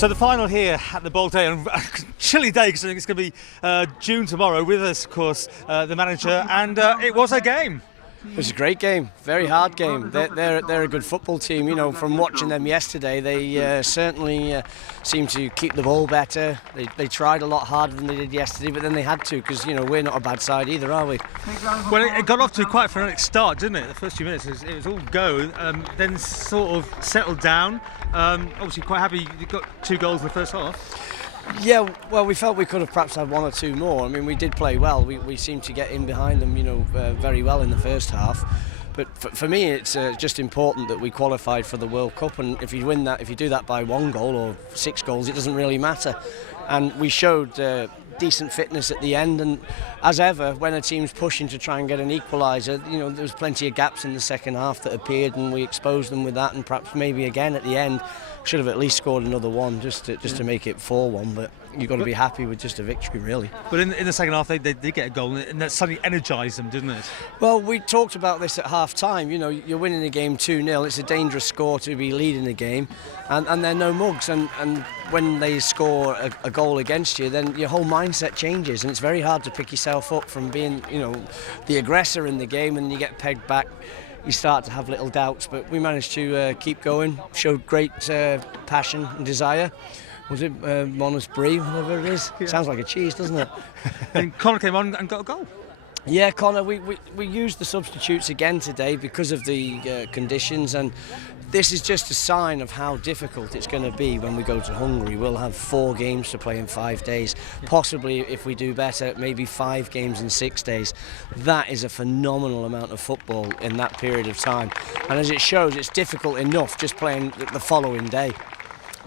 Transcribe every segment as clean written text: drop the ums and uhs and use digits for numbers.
So the final here at the Bold Day, and chilly day because I think it's going to be June tomorrow. With us, of course, the manager, and it was a game. It was a great game, very hard game. They're a good football team. You know, from watching them yesterday, they certainly seem to keep the ball better. They tried a lot harder than they did yesterday, but then they had to because, you know, we're not a bad side either, are we? Well, it got off to quite a frenetic start, didn't it? The first few minutes, it was all go, then sort of settled down. Obviously quite happy you got 2 goals in the first half. Yeah, well, we felt we could have perhaps had 1 or 2 more. I mean, we did play well. We seemed to get in behind them, you know, very well in the first half. But for me, it's just important that we qualified for the World Cup. And if you win that, if you do that by 1 goal or 6 goals, it doesn't really matter. And we showed decent fitness at the end. And as ever, when a team's pushing to try and get an equaliser, you know, there was plenty of gaps in the second half that appeared, and we exposed them with that. And perhaps maybe again at the end, should have at least scored another 1 just to make it 4-1. But you've got to be happy with just a victory, really. But in the second half, they did get a goal, and that suddenly energised them, didn't it? Well, we talked about this at half-time. You know, you're winning a game 2-0. It's a dangerous score to be leading a game, and they're no mugs. And when they score a goal against you, then your whole mindset changes, and it's very hard to pick yourself up from being, you know, the aggressor in the game, and you get pegged back. You start to have little doubts, but we managed to keep going, showed great passion and desire. Was it Monas Brie, whatever it is? Yeah. Sounds like a cheese, doesn't it? And Connor came on and got a goal. Yeah, Connor, we used the substitutes again today because of the conditions, and this is just a sign of how difficult it's going to be when we go to Hungary. We'll have 4 games to play in 5 days, possibly, if we do better, maybe 5 games in 6 days. That is a phenomenal amount of football in that period of time, and as it shows, it's difficult enough just playing the following day.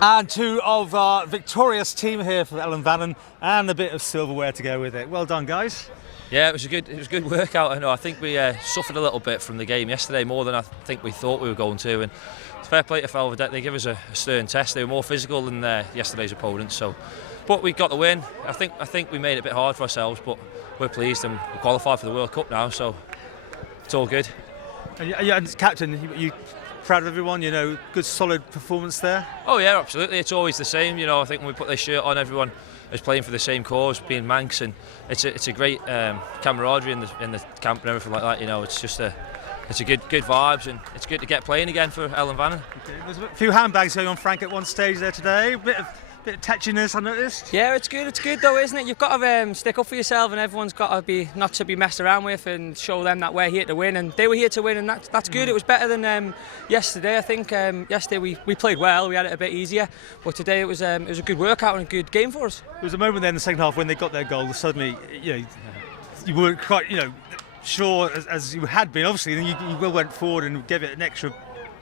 And 2 of our victorious team here for Ellan Vannin, and a bit of silverware to go with it. Well done, guys. Yeah, it was a good workout. I know. I think we suffered a little bit from the game yesterday, more than I think we thought we were going to. And it's fair play to Belvedere. They give us a stern test. They were more physical than yesterday's opponents. So, but we got the win. I think we made it a bit hard for ourselves, but we're pleased and we qualified for the World Cup now. So it's all good. And as captain, you proud of everyone? You know, good solid performance there. Oh yeah, absolutely. It's always the same. You know, I think when we put this shirt on, everyone is playing for the same cause, being Manx, and it's a great camaraderie in the camp and everything like that. You know, it's a good vibes, and it's good to get playing again for Ellan Vannin. Okay. There's a few handbags going on, Frank, at one stage there today. A bit of touchiness, I noticed. Yeah, it's good though, isn't it? You've got to stick up for yourself, and everyone's got to be not to be messed around with, and show them that we're here to win, and they were here to win, and that's good. It was better than yesterday. I think yesterday we played well, we had it a bit easier, but today it was a good workout and a good game for us. There was a moment there in the second half when they got their goal. Suddenly, you know, you weren't quite, you know, sure as you had been. Obviously, then you went forward and gave it an extra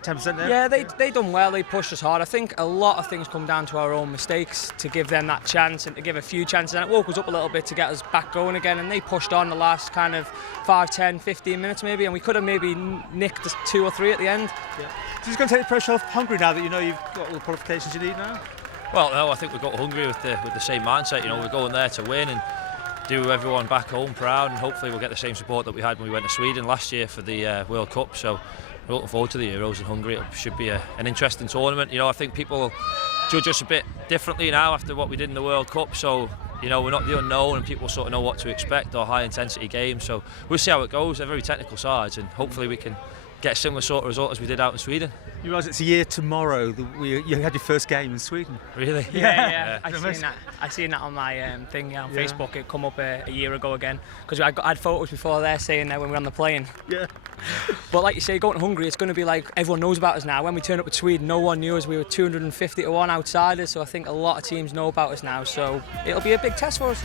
10% there? Yeah, they done well. They pushed us hard. I think a lot of things come down to our own mistakes to give them that chance and to give a few chances, and it woke us up a little bit to get us back going again, and they pushed on the last kind of 5, 10, 15 minutes maybe, and we could have maybe nicked 2 or 3 at the end. Yeah. So it's going to take the pressure off Hungary now that you know you've got all the qualifications you need now? Well, no, I think we've got Hungary with the same mindset. You know, we're going there to win and do everyone back home proud, and hopefully we'll get the same support that we had when we went to Sweden last year for the World Cup. So we're looking forward to the Euros in Hungary. It should be an interesting tournament. You know, I think people judge us a bit differently now after what we did in the World Cup. So, you know, we're not the unknown, and people sort of know what to expect, or high intensity games. So we'll see how it goes. They're very technical sides, and hopefully we can get a similar sort of result as we did out in Sweden. You realise it's a year tomorrow that you had your first game in Sweden. Really? Yeah. I seen that on my thing on Facebook. It come up a year ago again, because I had photos before there saying when we were on the plane. Yeah. But like you say, going to Hungary, it's going to be like everyone knows about us now. When we turned up with Sweden, no one knew us. We were 250 to 1 outsiders, so I think a lot of teams know about us now. So it'll be a big test for us.